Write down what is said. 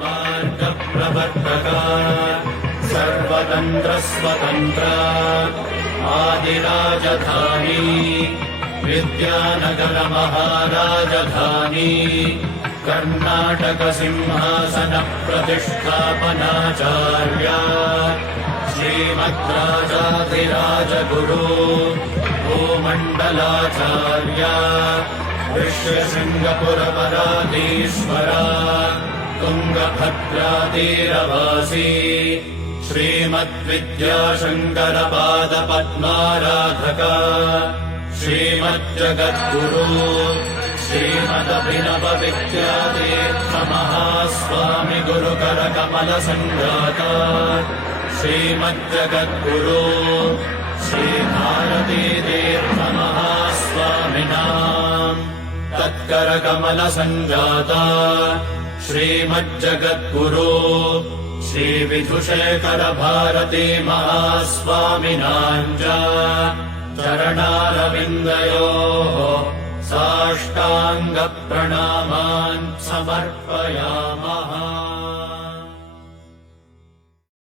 मार्गप्रवर्तका सर्वतन्त्रस्वतन्त्र आदिराजधानी विद्यानगरमहाराजधानी कर्णाटकसिंहासनप्रतिष्ठापनाचार्या श्रीमद्राजाधिराजगुरु भूमण्डलाचार्या विश्वशृङ्गपुरपराधीश्वरा तुङ्गभद्रातीरवासी श्रीमद्विद्याशङ्करपादपद्माराधका श्रीमज्जगद्गुरु श्रीमदभिनवविद्यातीर्थमहास्वामि गुरुकरकमलसङ्घाता श्रीमज्जगद्गुरु श्रीभारतीतीर्थमहास्वामिनाम् तत्करकमलसञ्जाता श्रीमज्जगद्गुरु श्रीविधुशेखरभारती महास्वामिनाम् च चरणारविन्दयोः साष्टाङ्गप्रणामान् समर्पयामः।